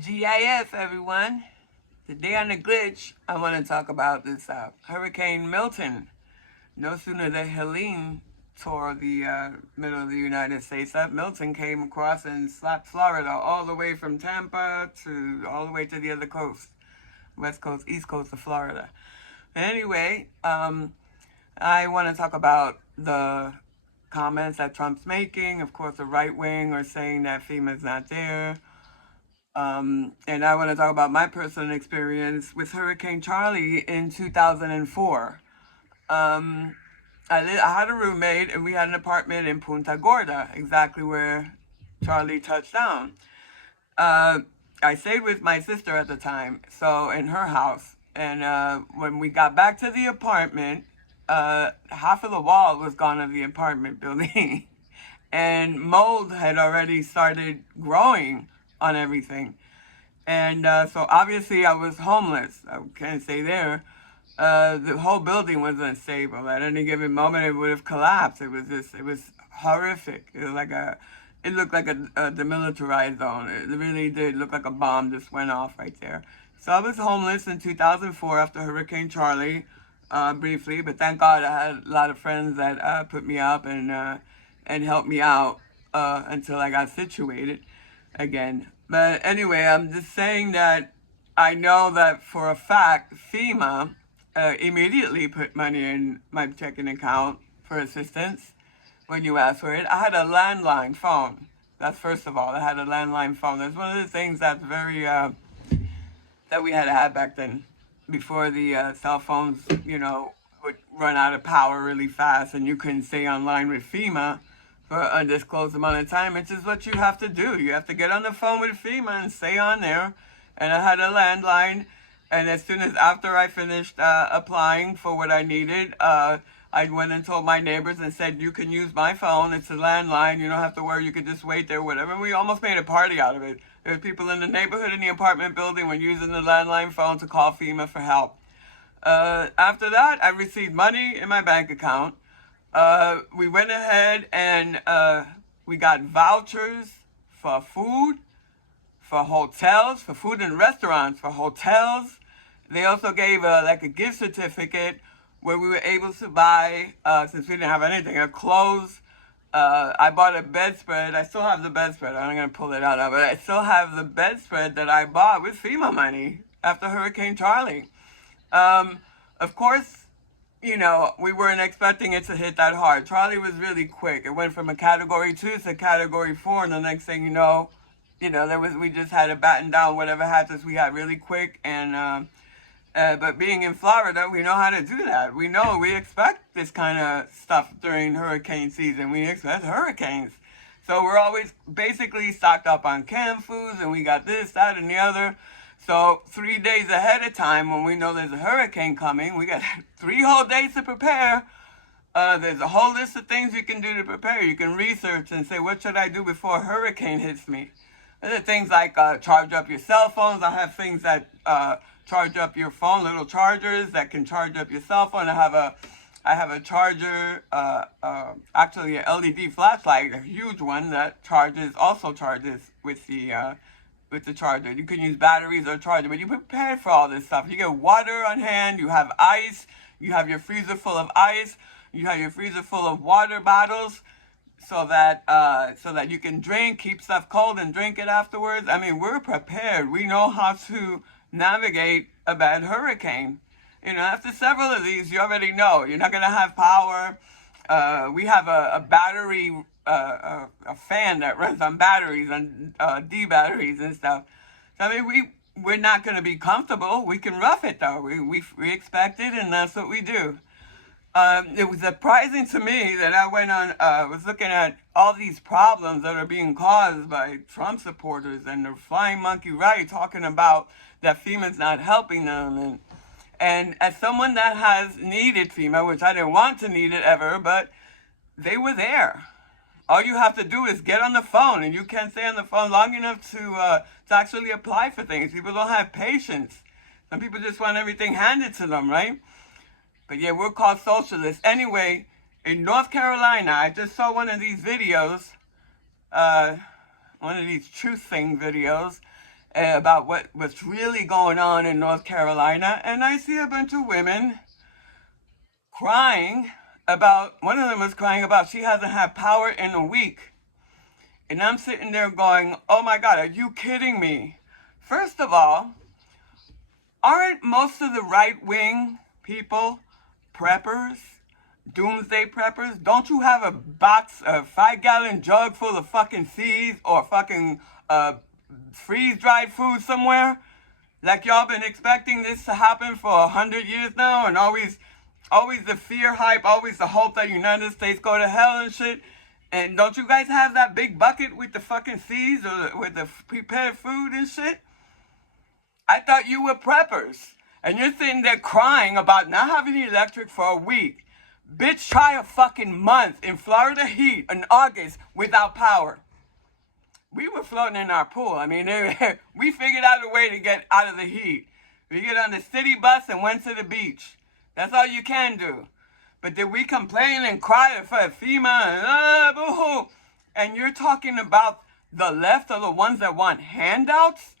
GIF, everyone. Today on the glitch, I want to talk about this Hurricane Milton. No sooner than Helene tore the middle of the United States up, Milton came across and slapped Florida all the way from Tampa to all the way to the other coast, west coast, east coast of Florida. Anyway, I want to talk about the comments that Trump's making. Of course, the right wing are saying that FEMA's not there. And I want to talk about my personal experience with Hurricane Charlie in 2004. I had a roommate, and we had an apartment in Punta Gorda, exactly where Charlie touched down. I stayed with my sister at the time, so in her house. And when we got back to the apartment, half of the wall was gone of the apartment building. And mold had already started growing on everything. And so obviously I was homeless. I can't stay there. The whole building was unstable. At any given moment, it would have collapsed. It was horrific. It looked like a demilitarized zone. It really did look like a bomb just went off right there. So I was homeless in 2004 after Hurricane Charlie, briefly. But thank God I had a lot of friends that put me up and helped me out until I got situated again. But anyway, I'm just saying that I know that for a fact FEMA immediately put money in my checking account for assistance when you asked for it. I had a landline phone. That's first of all. I had a landline phone. That's one of the things that's very that we had to have back then, before the cell phones, would run out of power really fast, and you couldn't stay online with FEMA for an undisclosed amount of time, which is what you have to do. You have to get on the phone with FEMA and stay on there. And I had a landline, and as soon as after I finished applying for what I needed, I went and told my neighbors and said, you can use my phone. It's a landline. You don't have to worry. You could just wait there, whatever. And we almost made a party out of it. There were people in the neighborhood in the apartment building were using the landline phone to call FEMA for help. After that, I received money in my bank account. We went ahead and we got vouchers for food, for hotels, for food and restaurants, for hotels. They also gave a gift certificate where we were able to buy, since we didn't have anything, clothes. I bought a bedspread. I still have the bedspread. I'm not going to pull it out, but I still have the bedspread that I bought with FEMA money after Hurricane Charlie. Of course, we weren't expecting it to hit that hard. Charlie was really quick. It went from a category 2 to category 4, and the next thing you know, we just had to batten down whatever hazards we had really quick. And but being in Florida, we know how to do that. We expect this kind of stuff during hurricane season. We expect hurricanes. So we're always basically stocked up on canned foods, and we got this, that, and the other. So 3 days ahead of time, when we know there's a hurricane coming, we got 3 whole days to prepare. There's a whole list of things you can do to prepare. You can research and say, what should I do before a hurricane hits me? There are things like charge up your cell phones. I have things that charge up your phone, little chargers that can charge up your cell phone. I have a charger, actually an LED flashlight, a huge one that also charges with the charger. You can use batteries or charger, but you're prepared for all this stuff. You get water on hand, you have ice, you have your freezer full of ice, you have your freezer full of water bottles, so that you can keep stuff cold and drink it afterwards. I mean, we're prepared. We know how to navigate a bad hurricane. After several of these, you already know you're not going to have power. We have a battery, a fan that runs on batteries, on D batteries and stuff. So I mean, we're not going to be comfortable. We can rough it though. We expect it, and that's what we do. It was surprising to me that I went on, was looking at all these problems that are being caused by Trump supporters and the flying monkey right, talking about that FEMA's not helping them. And as someone that has needed FEMA, which I didn't want to need it ever, but they were there. All you have to do is get on the phone, and you can't stay on the phone long enough to actually apply for things. People don't have patience. Some people just want everything handed to them, right? But yeah, we're called socialists. Anyway, in North Carolina, I just saw one of these videos, one of these truth thing videos, about what's really going on in North Carolina, and I see a bunch of women crying about, one of them was crying about she hasn't had power in a week. And I'm sitting there going, oh my God, are you kidding me? First of all, aren't most of the right-wing people preppers? Doomsday preppers? Don't you have a box, a 5-gallon jug full of fucking seeds or fucking freeze-dried food somewhere? Like y'all been expecting this to happen for 100 years now, and always the fear hype, always the hope that United States go to hell and shit. And don't you guys have that big bucket with the fucking seeds or with the prepared food and shit? I thought you were preppers. And you're sitting there crying about not having electric for a week. Bitch, try a fucking month in Florida heat in August without power. We were floating in our pool. I mean, we figured out a way to get out of the heat. We get on the city bus and went to the beach. That's all you can do. But did we complain and cry for FEMA and boo-hoo? And you're talking about the left are the ones that want handouts?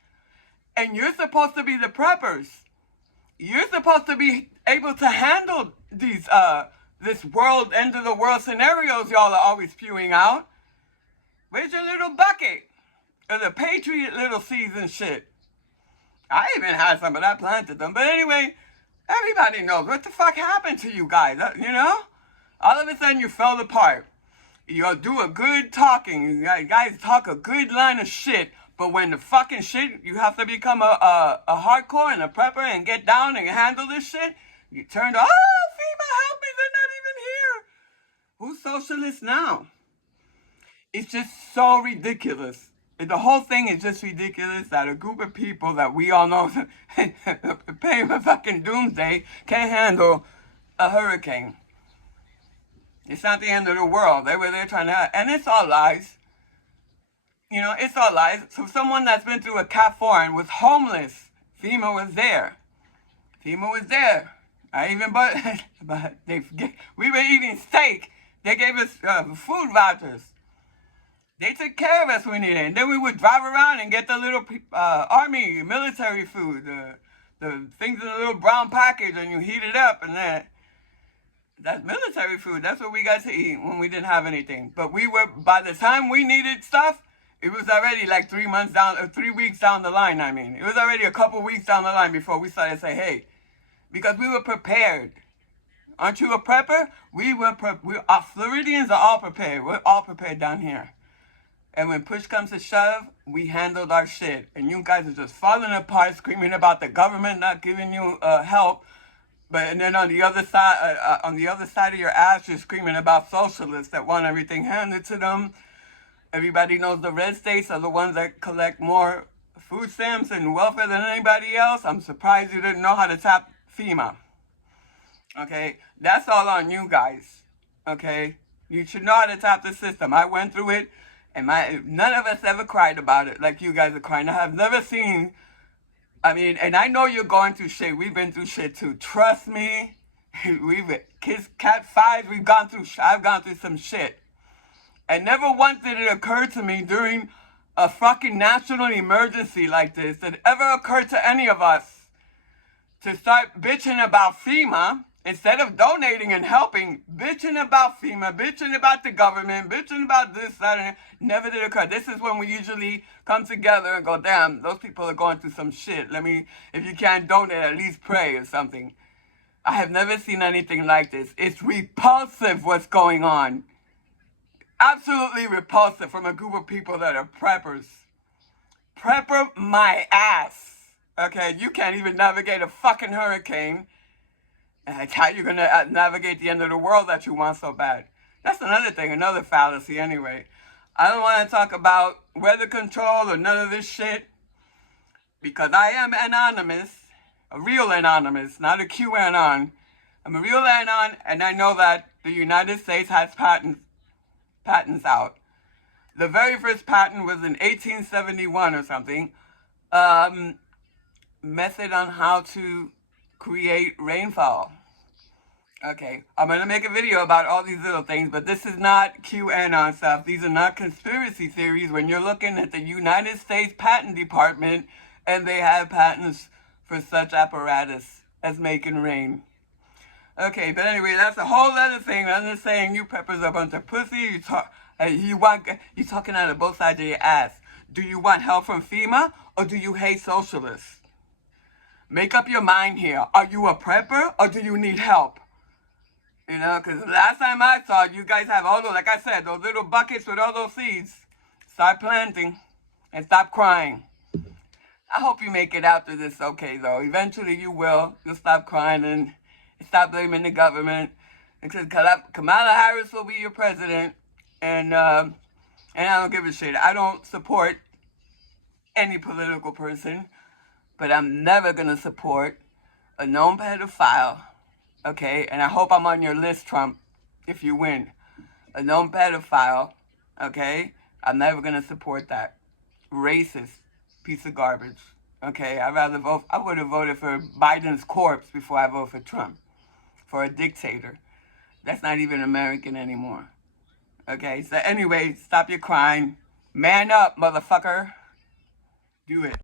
And you're supposed to be the preppers. You're supposed to be able to handle these this world, end of the world scenarios y'all are always spewing out. Where's your little bucket? Or the Patriot little seeds and shit? I even had some, but I planted them. But anyway, everybody knows what the fuck happened to you guys, you know? All of a sudden you fell apart. You'll do a good talking. You guys talk a good line of shit. But when the fucking shit, you have to become a hardcore and a prepper and get down and handle this shit. You turn to, oh, FEMA, help me, they're not even here. Who's socialist now? It's just so ridiculous. The whole thing is just ridiculous that a group of people that we all know pay for fucking doomsday can't handle a hurricane. It's not the end of the world. They were there trying to, and it's all lies. You know, it's all lies. So someone that's been through a Cat 4 and was homeless, FEMA was there. FEMA was there. I even but we were eating steak. They gave us food vouchers. They took care of us when we needed it. And then we would drive around and get the little army, military food, the things in a little brown package, and you heat it up, and that's military food. That's what we got to eat when we didn't have anything. But we were, by the time we needed stuff, it was already like 3 months down, or 3 weeks down the line, I mean. It was already a couple weeks down the line before we started to say, hey, because we were prepared. Aren't you a prepper? Our Floridians are all prepared. We're all prepared down here. And when push comes to shove, we handled our shit. And you guys are just falling apart, screaming about the government not giving you help. And then on the other side of your ass, you're screaming about socialists that want everything handed to them. Everybody knows the red states are the ones that collect more food stamps and welfare than anybody else. I'm surprised you didn't know how to tap FEMA. Okay, that's all on you guys. Okay, you should know how to tap the system. I went through it, and none of us ever cried about it like you guys are crying. I have never seen. I mean, and I know you're going through shit. We've been through shit too. Trust me. Cat 5. I've gone through some shit. And never once did it occur to me during a fucking national emergency like this that ever occurred to any of us to start bitching about FEMA instead of donating and helping, bitching about FEMA, bitching about the government, bitching about this, that, and never did occur. This is when we usually come together and go, damn, those people are going through some shit. If you can't donate, at least pray or something. I have never seen anything like this. It's repulsive what's going on. Absolutely repulsive from a group of people that are preppers. Prepper my ass. Okay, you can't even navigate a fucking hurricane. How you gonna navigate the end of the world that you want so bad? That's another thing, another fallacy anyway. I don't want to talk about weather control or none of this shit because I am anonymous, a real anonymous, not a QAnon. I'm a real anon, and I know that the United States has patents out. The very first patent was in 1871 or something. Method on how to create rainfall. Okay, I'm gonna make a video about all these little things, but this is not QAnon stuff. These are not conspiracy theories. When you're looking at the United States Patent Department, and they have patents for such apparatus as making rain. Okay, but anyway, that's a whole other thing. I'm just saying, you peppers are a bunch of pussy. You talking out of both sides of your ass. Do you want help from FEMA or do you hate socialists? Make up your mind here. Are you a prepper or do you need help? You know, because last time I saw you guys have all those, like I said, those little buckets with all those seeds. Start planting and stop crying. I hope you make it out through this okay, though. Eventually you will. You'll stop crying and stop blaming the government. Because Kamala Harris will be your president. And I don't give a shit. I don't support any political person. But I'm never going to support a known pedophile. Okay? And I hope I'm on your list, Trump, if you win. A known pedophile. Okay? I'm never going to support that. Racist piece of garbage. Okay? I would have voted for Biden's corpse before I vote for Trump. For a dictator. That's not even American anymore. Okay? So anyway, stop your crying. Man up, motherfucker. Do it.